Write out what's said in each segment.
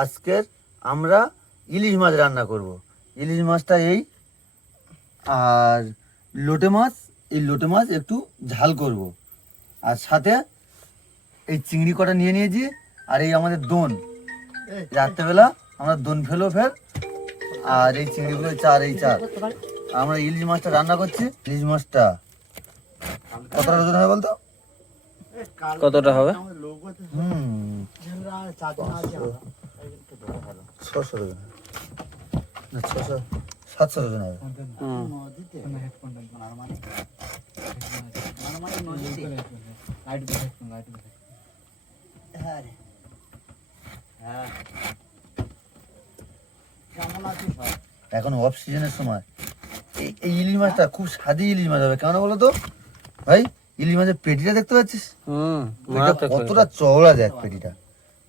আজকের আমরা ইলিশ মাছ রান্না করব। ইলিশ মাছটা এই আর লোটে মাছ এই লোটে মাছ একটু ঝাল করব। আর সাথে এই চিংড়ি কটা নিয়ে নিয়েছি আর এই আমাদের দোন। রাত্রেবেলা আমরা দোন ফেলো ফের আর এই চিংড়িগুলো চার এই চার। আমরা ইলিশ মাছটা রান্না করছি। ইলিশ মাছটা কতটা ওজন হয় বলতো? কতটা হবে? হুম। ছশো ওজন হবে। না ছশো সাতশো ওজন হবে। এখন অফ সিজনের সময়। এই এই ইলিশ মাছটা খুব স্বাদি ইলিশ মাছ হবে কেন বলো তো? ভাই ইলিশ মাছের পেটিটা দেখতে পাচ্ছিস? কতটা চওড়া দেখ পেটিটা।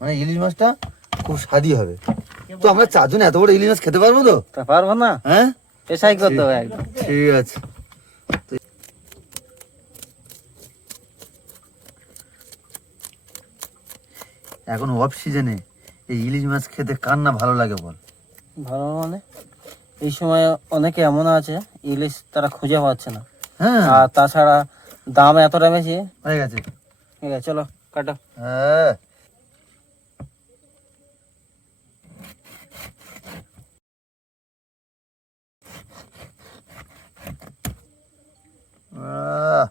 মানে ইলিশ মাছটা খুব স্বাদি হবে। তো আমরা চারজন এত বড় ইলিশ মাছ খেতে পারব তো? তা পারব না। হ্যাঁ? পেশাই করতে হবে একদম। ঠিক আছে। এখন অফ সিজনে এই ইলিশ মাছ খেতে কার না ভালো লাগে বল? ভালো মানে? এই সময় অনেকে এমন আছে ইলিশ তারা খুঁজে পাচ্ছে না। হ্যাঁ। আর তাছাড়া দাম এতটা বেশি। হয়ে গেছে। ঠিক আছে চলো কাটো। হ্যাঁ আহ,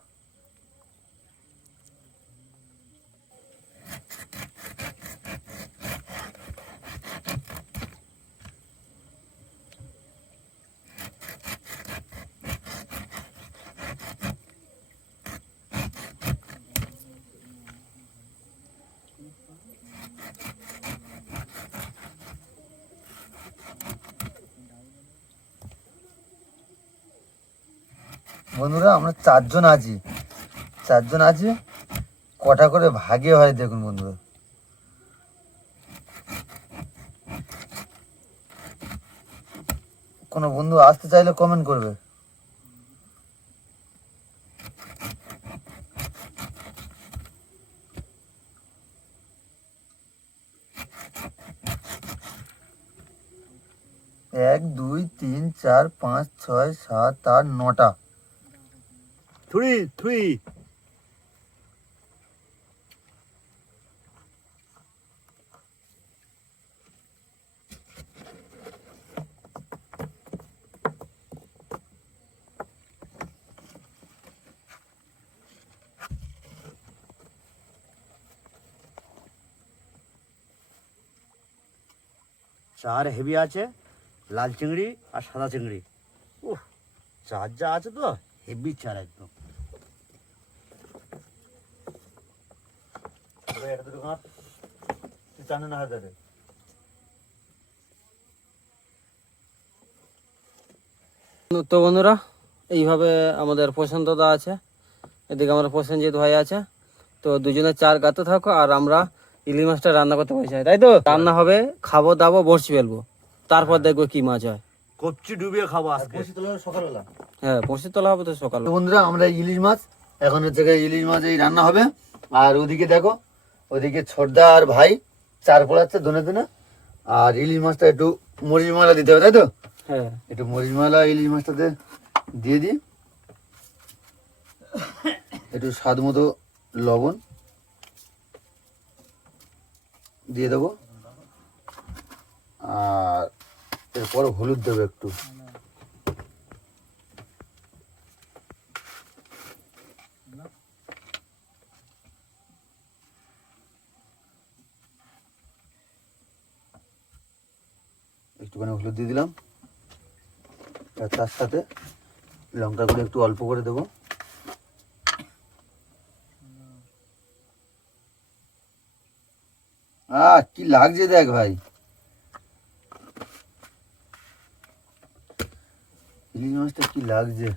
বন্ধুরা, আমরা চারজন আছি। চারজন আছি। কটা করে ভাগে হয় দেখুন বন্ধুরা। কোনো বন্ধু আসতে চাইলে কমেন্ট করবে। এক, দুই, তিন, চার, পাঁচ, ছয়, সাত, আট, নটা। থ্রি থ্রি চার হেভি আছে, লাল চিংড়ি আর সাদা চিংড়ি। উহ চার যা আছে তো, হেভি চার একদম। দুটো না হাজারে তো বন্ধুরা এইভাবে আমাদের প্রশান্তদা আছে এদিকে আমার প্রসেনজিৎ ভাই আছে। তো দুজনে চার গাতে থাকো আর আমরা ইলিশ মাছটা রান্না করতে বসে তাই তো? রান্না হবে খাব দাবো বড়শি ফেলব। তারপর দেখব কি মাছ হয়। কপচি ডুবিয়ে খাব আজকে। সকালবেলা? হ্যাঁ বড়শি তোলা হবে তো সকাল বন্ধুরা আমরা ইলিশ মাছ এখন হচ্ছে ইলিশ মাছ এই রান্না হবে। আর ওদিকে দেখো ওদিকে ছোটদা আর ভাই চার পড়াচ্ছে দোনে দোনে আর ইলিশ মাছটা একটু মরিচ মশলা দিতে হবে তাই তো? হ্যাঁ। একটু মরিচ মশলা ইলিশ মাছটাতে দিয়ে দিই। একটু স্বাদ মতো লবণ দিয়ে দেবো। আর এরপর হলুদ দেবো একটু। একটুখানি হলুদ দিয়ে দিলাম। আর তার সাথে লঙ্কা গুঁড়ো একটু অল্প করে দেবো। কি লাগছে দেখ ভাই। ইলিশ মাছটা কি লাগছে?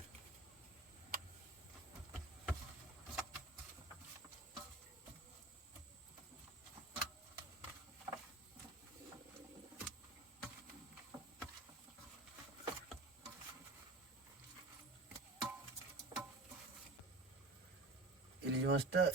たいや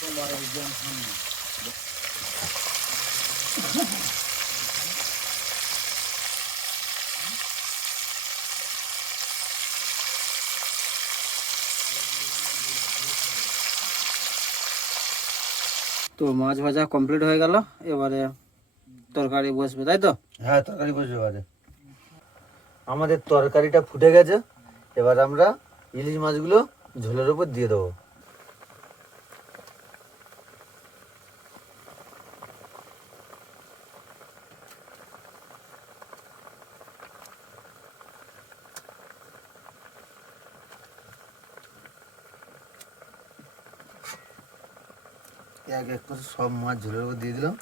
そのまま行きます。তো মাছ ভাজা কমপ্লিট হয়ে গেল। এবারে তরকারি বসবে, তাই তো? হ্যাঁ তরকারি বসবে এবারে। আমাদের তরকারিটা ফুটে গেছে। এবার আমরা ইলিশ মাছগুলো ঝোলের উপর দিয়ে দেবো। এক এক করে সব মাছ ঝোলের উপর দিয়ে দিলাম।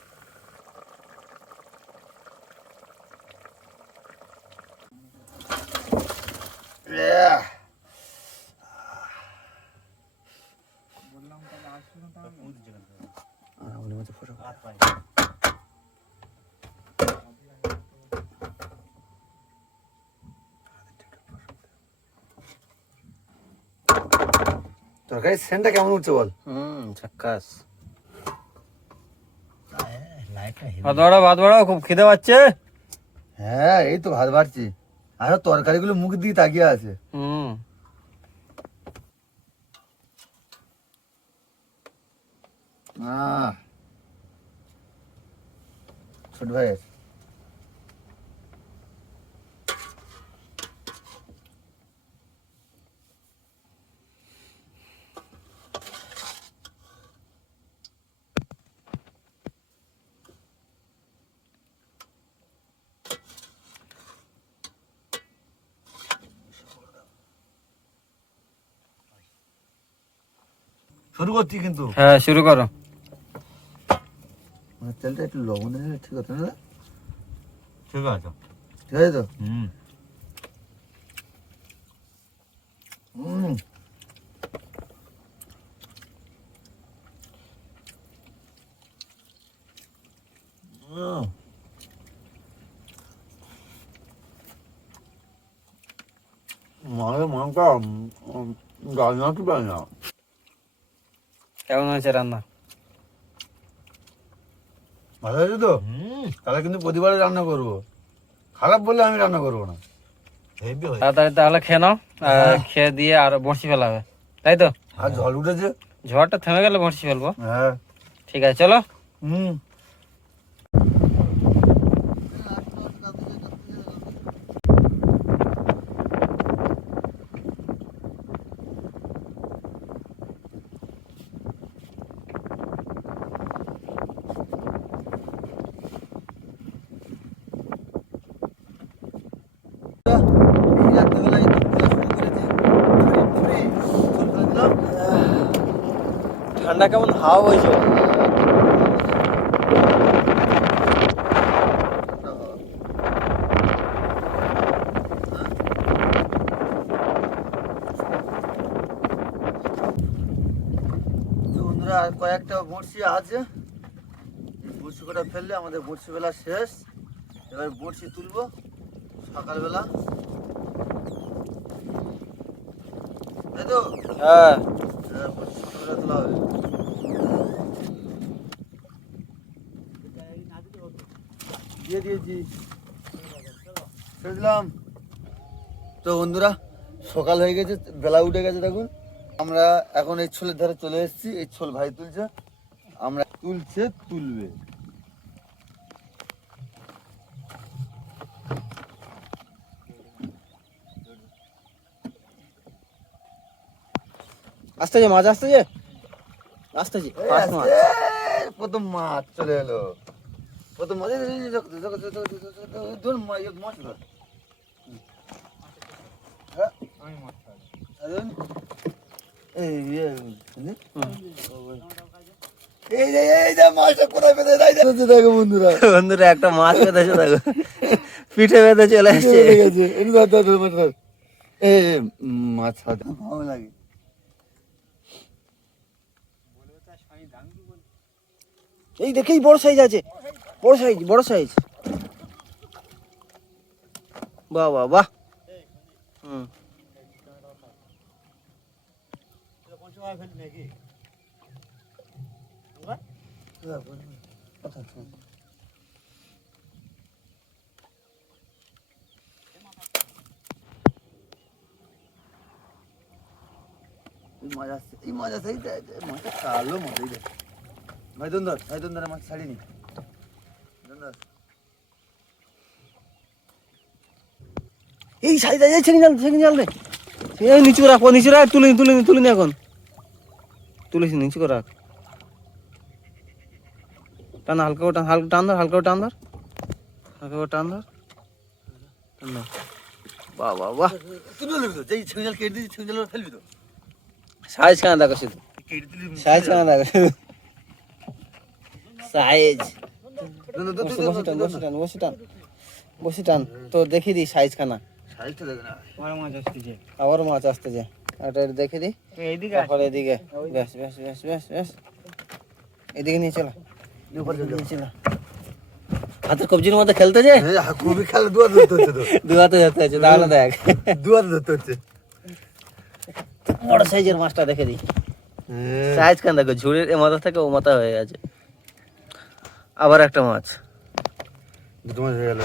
ফোঁটা সেন্টটা কেমন উঠছে বল? হুম, ঝাক্কাস। ভাত বাড়াও ভাত বাড়াও খুব খিদে পাচ্ছে। হ্যাঁ এই তো ভাত বাড়ছি। আর তরকারিগুলো মুখ দিয়ে তাকিয়ে আছে। হুম। ছোট ভাই আছে। শুরু করছি কিন্তু হ্যাঁ শুরু করো মানে তেলটা একটু লবণ দিলে ঠিক হতো না ঠিক আছে ঠিক আছে তো হুম হুম হুম। মায়ের মাংসটা গাছ না কি পাই না কেমন হয়েছে রান্না? ভালো হয়েছে তো? তাহলে কিন্তু প্রতিবারে রান্না করব। খারাপ বললে আমি রান্না করব না। তাড়াতাড়ি তাহলে খেয়ে নাও খেয়ে দিয়ে আর বড়শি ফেলাবে। তাই তো? আর জল উঠেছে? ঝড়টা থেমে গেলে বড়শি ফেলব। হ্যাঁ। ঠিক আছে চলো। হুম এই রাত্রেবেলায় দুপুরবেলা শুরু করেছি। ছুরি, ছুরি, ছুরি ফেলে দিলাম। ঠান্ডা কেমন হাওয়া বইছো? বন্ধুরা আর কয়েকটা বড়শি আছে। বড়শি কটা ফেললে আমাদের বড়শি বেলা শেষ। এবার বড়শি তুলবো সকালবেলা। তাই তো হ্যাঁ। দিয়ে তো বন্ধুরা, সকাল হয়ে গেছে, বেলা উঠে গেছে দেখুন। আমরা এখন এই ছোলের ধারে চলে এসেছি, এই ছোল ভাই তুলছে। আমরা তুলছে, তুলবে। আসতে যে মাছ আসতে যে? আসতে যে পাঁচ মাছ। প্রথম মাছ চলে এলো। প্রথম মাছ ধর মাছ ধর। এই, এই, এই যে এই যে মাছটা কোথায় পেতে দেখো দেখো বন্ধুরা। বন্ধুরা একটা মাছ বেঁধেছে দেখো। পিঠে বেঁধে চলে আসছে মাছ ভালো লাগে। এই দেখেই বড় সাইজ আছে। বড় সাইজ বড় সাইজ বাহ বাহ বাহ। হুম সময় ফেলবি নাকি এই দেখ, এই মাছটা কালো মাছ এই দেখ। ভাই দন্দর ভাই দন্দর মাছ ছাড়িনি দন্দর। এই সাইজ আছে ছেড়ে জাল ছেড়ে জাল রে। এই নিচু রাখ নিচু রাখ তুলে তুলে তুলে নি এখন। তুলিস নিচু রাখ। টান হালকা টান হালকা টান ধর হালকা টান ধর। হালকা টান ধর। টান ধর। বাহ বাহ বাহ। তুলে নিবি তো যেই ছিঙ্গল কেটে দিয়েছি ছিঙ্গল ফেলবি তো? সাইজ দেখো দেখো শুধু সাইজ। টান বসে টান টান তো দিই মাছ দেখে দিই। তারপরে এদিকে ব্যাস ব্যাস এদিকে নিয়ে হাতের কবজির মধ্যে খেলতে যে? খুবই খেলে দুয়াতে ধরতে হচ্ছে দুয়াতে ধরতে হচ্ছে তাহলে দেখ। দুয়াতে ধরতে হচ্ছে। বড় সাইজের মাছটা দেখে দি সাইজ কেন দেখো? ঝুড়ির এ মাথা থেকে ও মাথা হয়ে গেছে। আবার একটা মাছ। দুটো মাছ হয়ে গেল।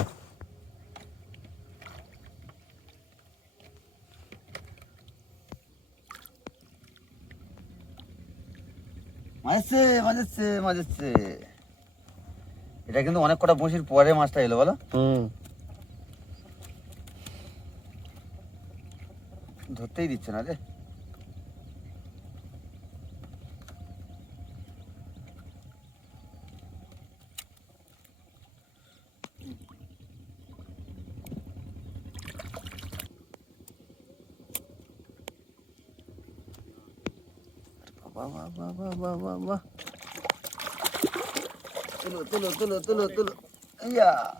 এসছে মাছ এসছে এটা কিন্তু অনেক কটা বসির পরে মাছটা এলো বলো। হুম। ধরতেই দিচ্ছে না রে। Vá, vá, vá, vá, vá, vá. Tulu, tulu, tulu, tulu, tulu. Iya.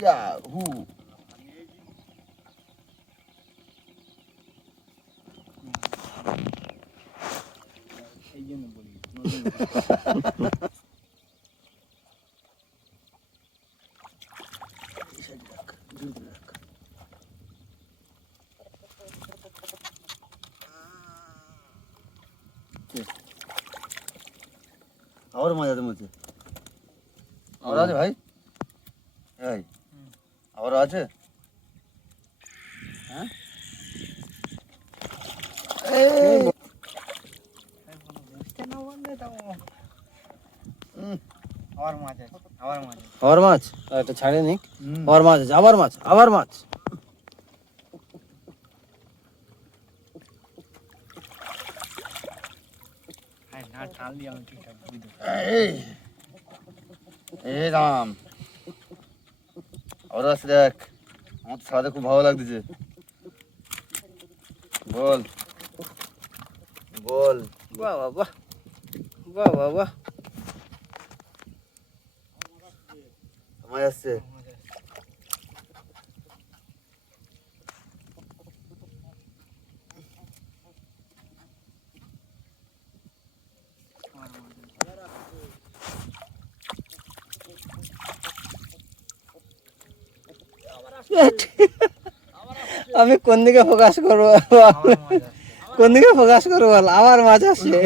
Yahoo. Thank you. আছে ভাই? এই আবার আছে? হ্যাঁ? আবার মাছ আছে আবার মাছ আবার মাছ? এটা ছাড়ে নি হুম। আবার মাছ আছে আবার মাছ আবার মাছ। না টান আমি ঠিকঠাক বুঝতে এই রাম আবার আছে দেখ আমার তো সাদা খুব ভালো লাগতেছে। বল। বল। বাহ বাহ বাহ। বাহ বাহ বাহ। আমার আসছে। আমি কোন দিকে ফোকাস করব? কোন দিকে ফোকাস করব বল? আমার মাছ আসছে।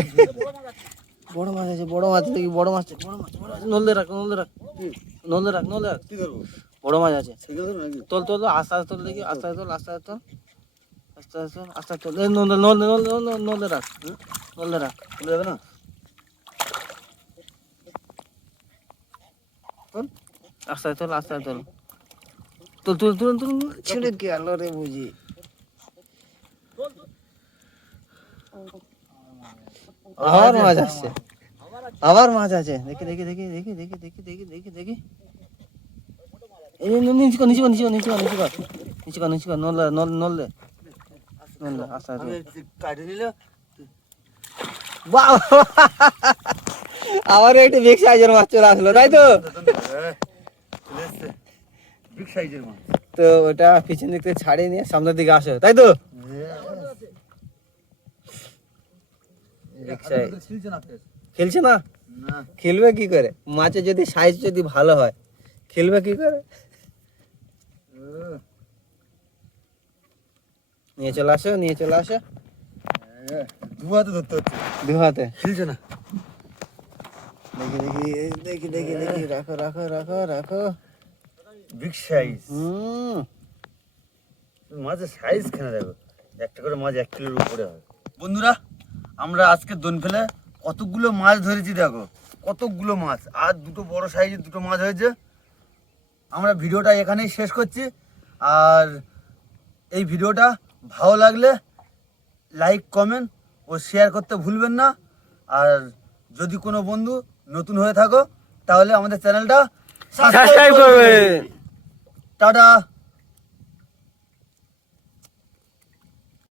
বড় মাছ আছে বড় মাছ দেখি বড় মাছ আছে, বড় মাছ নলদে রাখ। নলদে রাখ নলদে রাখ। নলদে রাখ বড় মাছ আছে। তোল তোল আস্তে আস্তে তোল দেখি আস্তে আস্তে তোল আস্তে আস্তে তোল। আস্তে আস্তে তোল আস্তে আস্তে তোল। নলদে নলদে নলদে নলদে নলদে রাখ? নলদে রাখ। চলে যাবে না? আস্তে আস্তে তোল আস্তে আস্তে তোল। তুল তুল তুল তুল। ছেড়ে গেল রে বুঝি? আবার মাছ আসছে। আবার মাছ আছে। দেখি দেখি দেখি দেখি দেখি দেখি দেখি দেখি দেখি। এই নে, নিচে কর নিচে কর নিচে কর নিচে কর নিচে কর নিচে কর নিচে কর নল কাটে বাহ! আবার একটু বিগ সাইজের মাছ চলে আসলো তাই তো? বিগ সাইজের মাছ। তো ওটা পিছন দিক থেকে ছাড়িয়ে নিয়ে সামনের দিকে আসো তাই তো? খেলছে না? খেলবে কি করে? মাছের যদি সাইজ যদি ভালো হয় খেলবে কি করে? নিয়ে চলে আসো নিয়ে চলে আসো। দু ধরতে হচ্ছে। দু খেলছে না। দেখি দেখি দেখি দেখি দেখি। রাখো রাখো রাখো রাখো। Big size hmm. মাছের সাইজ খেলে দেখো একটা করে মাছ এক কিলোর উপরে হয়। বন্ধুরা আমরা আজকে দোন ফেলে কতগুলো মাছ ধরেছি দেখো। কতগুলো মাছ। আর দুটো বড় সাইজের দুটো মাছ হয়েছে। আমরা ভিডিওটা এখানেই শেষ করছি। আর এই ভিডিওটা ভালো লাগলে লাইক কমেন্ট ও শেয়ার করতে ভুলবেন না। আর যদি কোনো বন্ধু নতুন হয়ে থাকো তাহলে আমাদের চ্যানেলটা সাবস্ক্রাইব করবে। 渣渣